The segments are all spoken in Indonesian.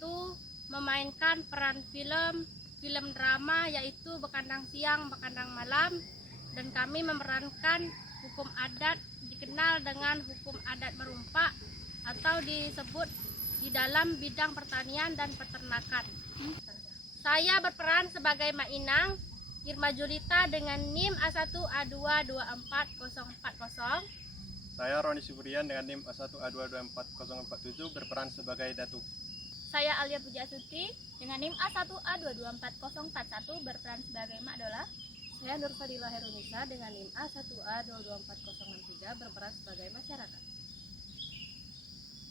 itu memainkan peran film drama, yaitu Bekandang Siang, Bekandang Malam, dan kami memerankan hukum adat dikenal dengan hukum adat merumpak atau disebut di dalam bidang pertanian dan peternakan. Saya berperan sebagai Mak Inang Irma Julita dengan NIM A1A2244040. Saya Roni Siburian dengan NIM A1A2244047 berperan sebagai Datuk. Saya Alia Pujiastuti dengan NIM A1A2244041 berperan sebagai Mak Dola. Saya Nurfadila Herunisa dengan NIM A1A2246063 berperan sebagai masyarakat.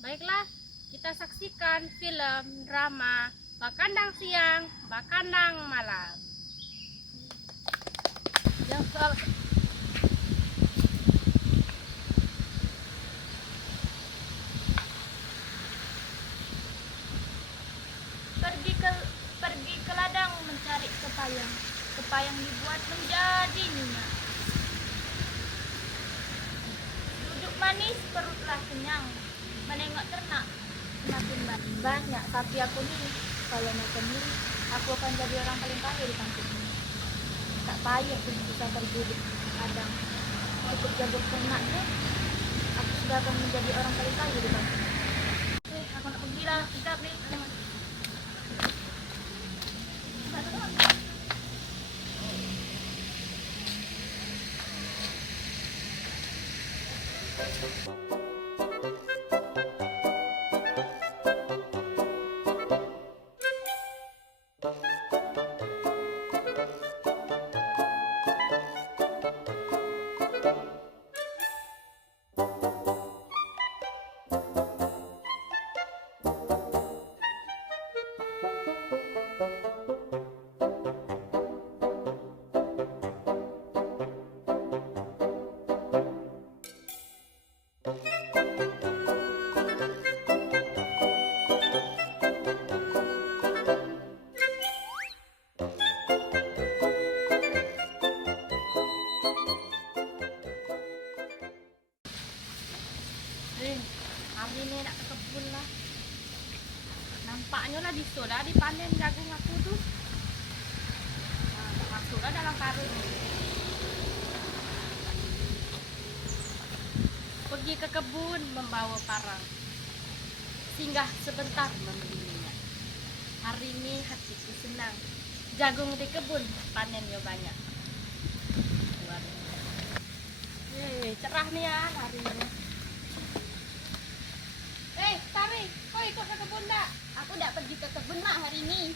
Baiklah, kita saksikan film drama Bekandang Siang, Bekandang Malam. Yang soal pergi ke ladang mencari kepayang. Kepayang dibuat menjadi minyak. Duduk manis perutlah kenyang. Menengok ternak semakin banyak. Tapi aku nih, kalau makan diri, aku akan jadi orang paling kaya di kampung ini. Tak payah susah pergi di ladang. Cukup jaga ternaknya, aku sudah akan menjadi orang paling kaya di kampung. Aku nak pergi lah, kita nih. Hari ini nak ke kebun lah. Nampaknya lah bisa dah dipanen jagung aku tuh. Nah, masuklah dalam karung. Pergi ke kebun membawa parang. Singgah sebentar membeli minyak. Hari ini hatiku senang. Jagung di kebun panennya banyak. Luar biasa. Cerah nih ya hari ini. Tari, kau ikut ke kebun tak? Aku tak pergi ke kebun mak hari ini.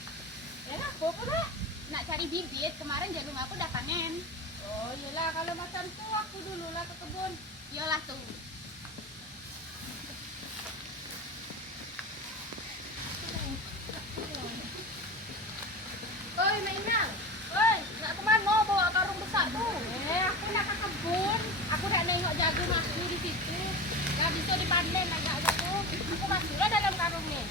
Kenapa pula? Nak cari bibit, kemarin jagung aku dah panen. Oh iyalah, kalau macam tu aku dululah ke kebun. Yolah tuh. Oi Mainang, oi nak kemana bawa karung besar tu? Aku nak ke kebun. Aku nak nengok jagung aku di situ. Dah bisa dipanen agak jagung. Aku masuklah dalam karung ni.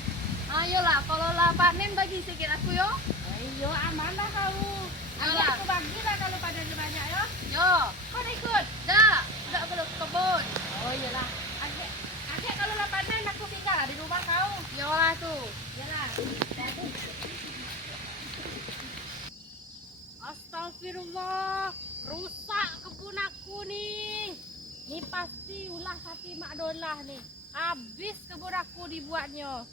Ayolah, kalau lah panen bagi sikit aku yo. Ayo aman lah kau. Ayolah. Aku bagilah kalau panen banyak yo. Yo, kau nak ikut? Dah, dah ke kebun. Oh iyalah. Adik kalau lah panen aku tinggal di rumah kau. Yolah tu. Yalah. Astagfirullah, rusak kebun aku nih. Ini pasti ulah sapi Mak Dolah nih. Habis kebun aku dibuatnya.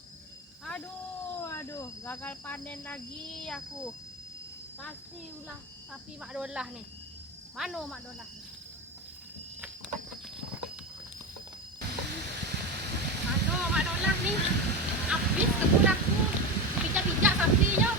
Aduh, gagal panen lagi aku. Pasti ulah sapi Mak Dolah nih. Mana Mak Dolah? Mana Mak Dolah nih? Habis kebun aku. Pijak-pijak sapinya.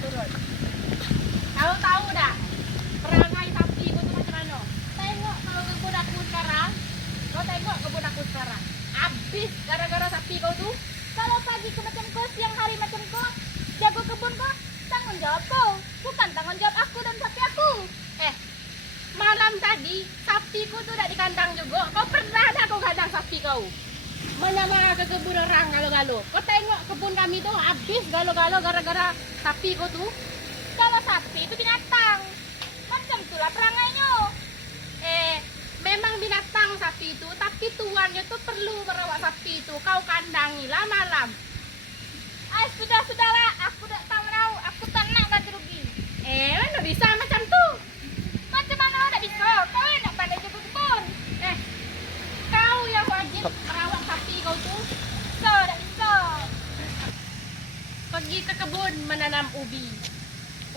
Turun. Tahu dah perangai sapi itu macam mana? Tengok kalau kebun aku sekarang. Kau tengok kebun aku sekarang. Habis gara-gara sapi kau tuh. Kalau pagi ke macam kau, siang hari macam kau, jago kebun kau, tanggung jawab kau, bukan tanggung jawab aku dan sapi aku. Malam tadi sapiku tuh udah di kandang juga. Kau pernah ada kau kandang sapi kau? Mana mah ke kebun orang galo-galo. Kau tengok kebun kami tuh habis galo-galo gara-gara sapi kau tuh. Kalau sapi itu binatang. Macam itulah perangainya. Memang binatang sapi itu, tapi tuannya tuh perlu merawat sapi itu. Kau kandangilah malam. Sudahlah, aku tak tahu, aku tak nak ganti rugi. Mana bisa macam tuh? Macam mana tak bisa? Kau yang nak pandai jaga kebun. Kau yang wajib merawat sapi kau tuh. Tak bisa. Pergi ke kebun menanam ubi.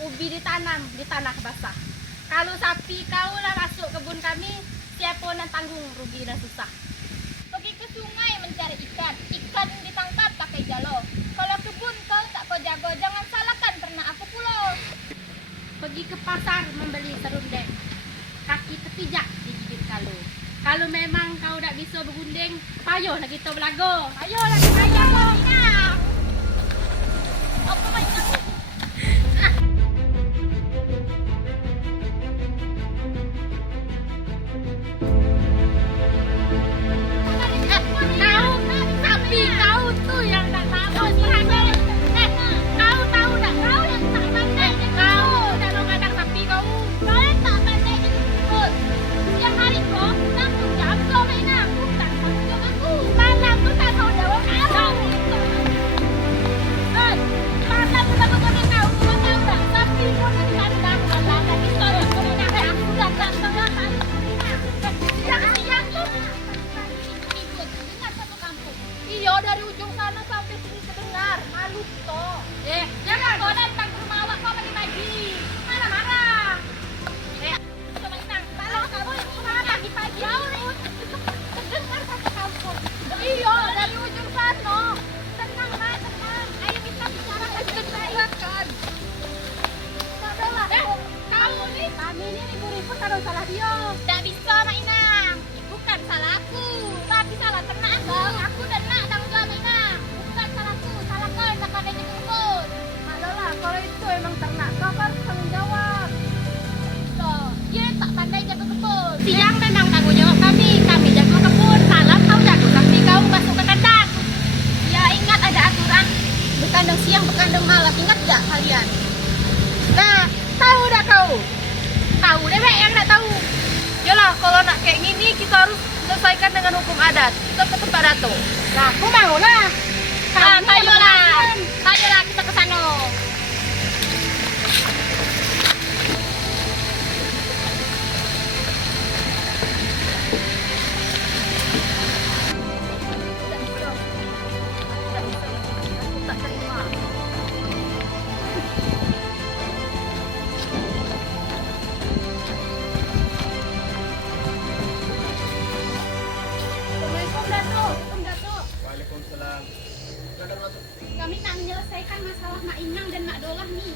Ubi ditanam di tanah basah. Kalau sapi kau lah masuk kebun kami, siapa nak tanggung rugi dan susah? Pergi ke sungai mencari ikan. Ikan ditangkap pakai jalo. Kalau kebun kau tak kau jaga, jangan salahkan ternak aku pula. Pergi ke pasar membeli serundeng. Kaki terpijak digigit kalu. Kalau memang kau tak bisa bergunding, payahlah kita berlaga. Payahlah kita berlaga. Apa macam aku? Kau, sapi kau tuh yang tak tahu. Kau tahu tak? Kau yang tak pandai. Kau kalau kadang sapi kau. Kau yang tak pandai jadi kebun. Siang hari kau tanggung jawab kau mainan. Bukan tanggung jawab aku. Mana aku tak tahu jawab kau. Malam kita kebun kau. Kau tahu tak? Sapi kau di kandang malam dan ditolak kau nak aku dah tak tengah. Siang-siang tu. Dengar satu kampung. Iya dari ujung sana sampai sini terdengar. Malu kita. Jangan kau datang ke rumah awak kau pagi-pagi. Marah-marah. Coba inang. Kalau kamu itu marah pagi-pagi. Terdengar satu kampung. Iya dari ujung sana. Tenang, Mak, tenang. Ayo kita bicara Silakan. Sadarlah. Kau ni kami ni ribut-ribut kalau salah dia. Tak bisa, Mak Inang. Bukan salah aku. Tapi salah ternak abang. Aku dan nak tanggung jawab, Mak Inang. Bukan salahku. Salah kau yang tak pandai jaga kebun. Adalah kalau itu emang ternak kau harus tanggung jawab. So, dia tak pandai jaga kebun. Siang memang tanggung jawab kami. Kami jaga kebun. Malam kau jaga sapi kau masuk ke kandang. Ya, ingat ada aturan. Berkandang siang, berkandang malam. Ingat tak kalian? Nah, tahu dah kau? Tahu dewek yang tak tahu. Yalah, kalau nak kayak gini kita harus selesaikan dengan hukum adat. Kita ke tempat datuk. Nah, aku mau lah. Ayolah kita ke sana. Assalamualaikum Datuk. Datuk. Waalaikumsalam. Sudah masuk. Kami nak menyelesaikan masalah Mak Inang dan Mak Dolah nih.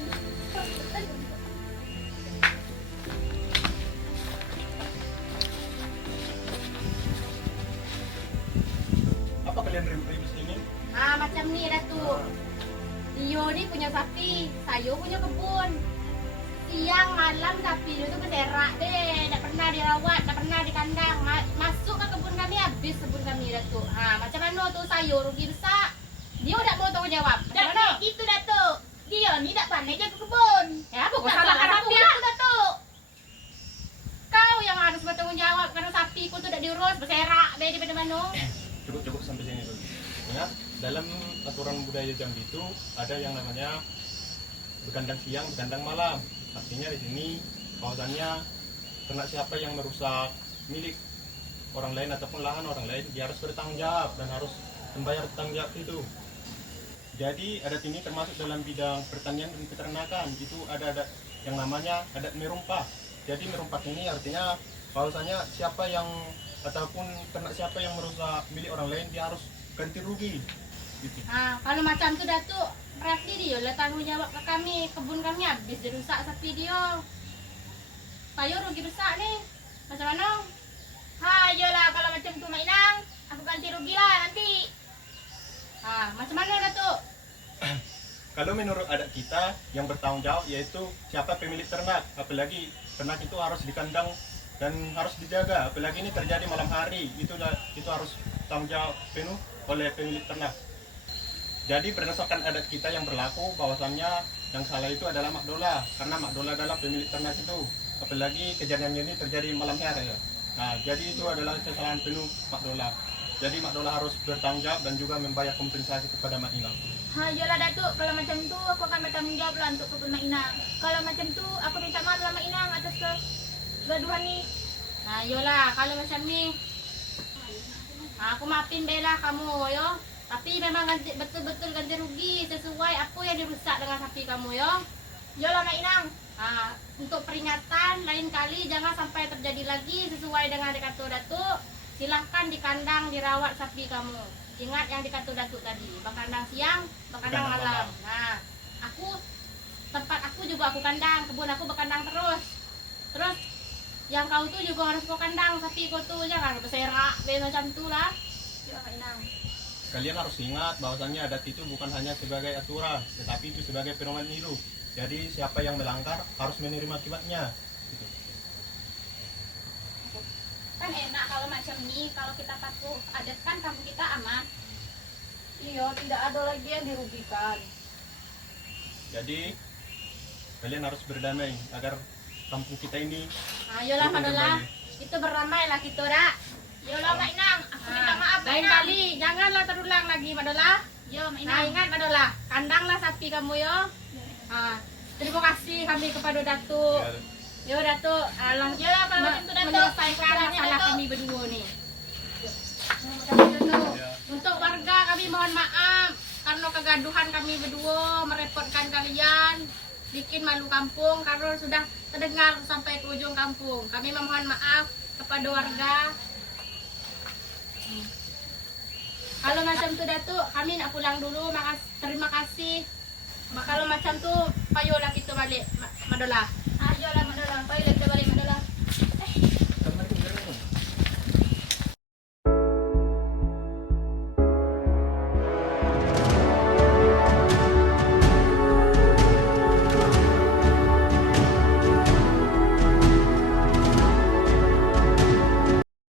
Apa kalian ribut-ribut ini? Macam ni Datuk. Iyo ni punya sapi, saya punya kebun. Siang malam sapi itu berserak deh, tak pernah dirawat, tak pernah dikandang. Masuk ke kebun kami habis kebun kami Datuk. Macam mana tu saya rugi besar. Dia tak mau tanggung jawab. Macam mana? Datuk, itu Datuk. Dia ni tak pandai jaga kebun. Ya, bukan Bukan salah salah aku sapi lah. aku, Datuk. Kau yang harus bertanggung jawab karena sapiku tu tak diurus, berserak deh di mana-mana. Cukup sampai sini dulu. Ingat, dalam aturan budaya Jambi itu ada yang namanya berkandang siang, berkandang malam. Artinya di sini bahwasannya ternak siapa yang merusak milik orang lain ataupun lahan orang lain, dia harus bertanggung jawab dan harus membayar tanggung jawab itu. Jadi adat ini termasuk dalam bidang pertanian dan peternakan. Itu ada yang namanya adat merumpah. Jadi merumpah ini artinya bahwasanya siapa yang ataupun ternak siapa yang merusak milik orang lain, dia harus ganti rugi. Gitu. Kalau macam tu Datuk, berarti dia lah tanggung jawab ke kami. Kebun kami habis dirusak sapi dia. Saya rugi besar ni. Macam mana? Ayolah kalau macam tu, Mak Inang. Aku ganti rugi lah nanti. Macam mana Datuk? Kalau menurut adat kita yang bertanggung jawab yaitu siapa pemilik ternak. Apalagi ternak itu harus dikandang dan harus dijaga. Apalagi ini terjadi malam hari, itu harus tanggung jawab penuh oleh pemilik ternak. Jadi berdasarkan adat kita yang berlaku bahwasannya yang salah itu adalah Mak Dola, karena Mak Dola adalah pemilik ternak itu. Apalagi kejadiannya ini terjadi malam hari ya. Nah, jadi itu adalah kesalahan penuh Mak Dola. Jadi Mak Dola harus bertanggung jawab dan juga membayar kompensasi kepada Mak Ina. Yolah Datuk, kalau macam tu aku akan bertanggung jawab lah untuk kepada Mak Inang. Kalau macam tu aku minta maaf lah Mak Inang atas kegaduhan ni. Nah, yolah kalau macam ni. Aku maafin Bella kamu yo. Tapi memang betul-betul ganti rugi sesuai apa yang dirusak dengan sapi kamu yo. Yolah Mak Inang. Untuk peringatan lain kali jangan sampai terjadi lagi sesuai dengan dikata Datuk. Silahkan di kandang dirawat sapi kamu. Ingat yang dikata Datuk tadi, berkandang siang, berkandang malam. Nah, tempat aku juga aku kandang, kebun aku berkandang terus. Terus yang kau tuh juga harus kau kandang sapi kau tuh, jangan berserak macam tu lah. Yolah Mak Inang. Kalian harus ingat bahwasannya adat itu bukan hanya sebagai aturan, tetapi itu sebagai pedoman hidup. Jadi siapa yang melanggar harus menerima akibatnya. Gitu. Kan enak kalau macam ni, kalau kita patuh adat kan kampung kita aman. Iya, tidak ada lagi yang dirugikan. Jadi kalian harus berdamai agar kampung kita ini Yolah rukun Madola, kembali. itu beramai lah kita dak. Yolah Mak Inang, aku minta maaf Mak Lain Inang. kali janganlah terulang lagi Madola. Yo Mak Nah, Inang. ingat Madola, kandanglah sapi kamu yo. Terima kasih kami kepada Datuk. Ya, Yo Datuk, Yolah kalau macam tu Datuk. menyelesaikan Sebenarnya, masalah Datuk. kami berdua ni. ya. Untuk warga kami mohon maaf karena kegaduhan kami berdua merepotkan kalian, bikin malu kampung karena sudah terdengar sampai ke ujung kampung. Kami memohon maaf kepada warga. Kalau macam tu Datuk, kami nak pulang dulu. Terima kasih. Kalau macam tu, payolah kita balik Madola. Yolah Mak Inang. Baiklah kita balik Mak Inang.